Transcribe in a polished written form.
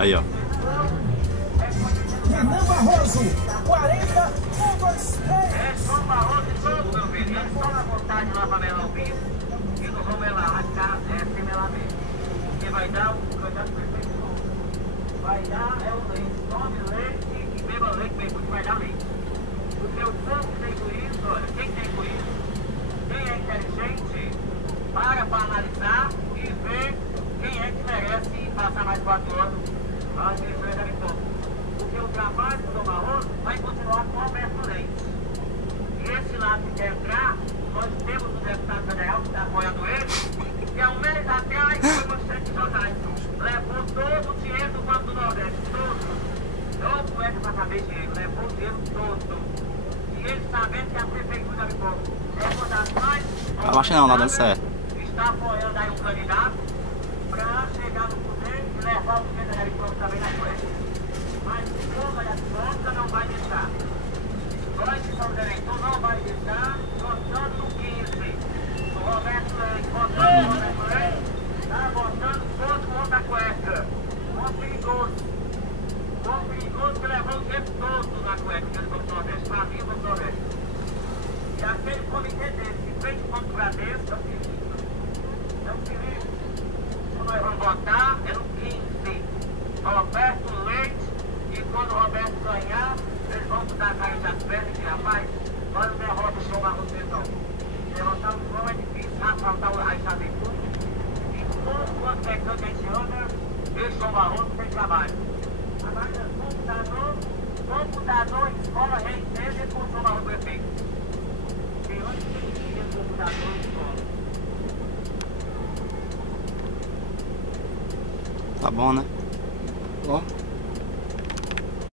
Aí, ó. Renan Barroso, 40, 1, 2, 3. É João Barroso e todo, meu filho. Eles estão na vontade lá pra melar o bicho. E não vão melar, rascar, sem melar mesmo. Porque vai dar o candidato perfeito. Vai dar o leite. Tome leite e beba leite mesmo, porque vai dar leite. Porque o povo que tem juízo, olha, quem tem juízo, quem é inteligente, para analisar e ver quem é que merece passar mais 4 anos a dirigir da Vitória. Porque o trabalho do Dom Barroso vai continuar com o Alberto Leite. E esse lado que quer entrar, nós temos o deputado federal que está apoiando ele, que há um mês atrás foi manchete de jornais. Levou todo o dinheiro do Banco do Nordeste, todo. Não cueca para saber dinheiro, levou o dinheiro todo. E ele sabendo que a prefeitura da Vitória é uma das mais... Abaixa não, tá dando certo. Está apoiando aí um candidato para chegar no poder e levar o dinheiro da Vitória também na cueca. Mas o povo da Vitória não vai deixar. Nós que somos eleitores não vai deixar, votando no 15. O Roberto Leite, votando no Roberto Leite, está votando todos contra a cueca. Um perigoso que levou o tempo todo na cueca, que ele foi do Nordeste, para mim, foi do Nordeste. E aquele comitê dele, que fez contra o Bradesco, é um perigo. Quando nós vamos votar, é no 15. Roberto Leite, e quando o Roberto ganhar, eles vão botar a cara das pernas e dizer, rapaz, nós não derrotamos o João Barroso não. Derrotar o João é difícil, asfaltar a estrada em tudo. E todo quanto é canto a gente anda, esse João Barroso tem trabalho. Agora, computador, escola, reitende com o João Barroso prefeito. E onde tem dinheiro de computador e escola? Tá bom, né? Ó.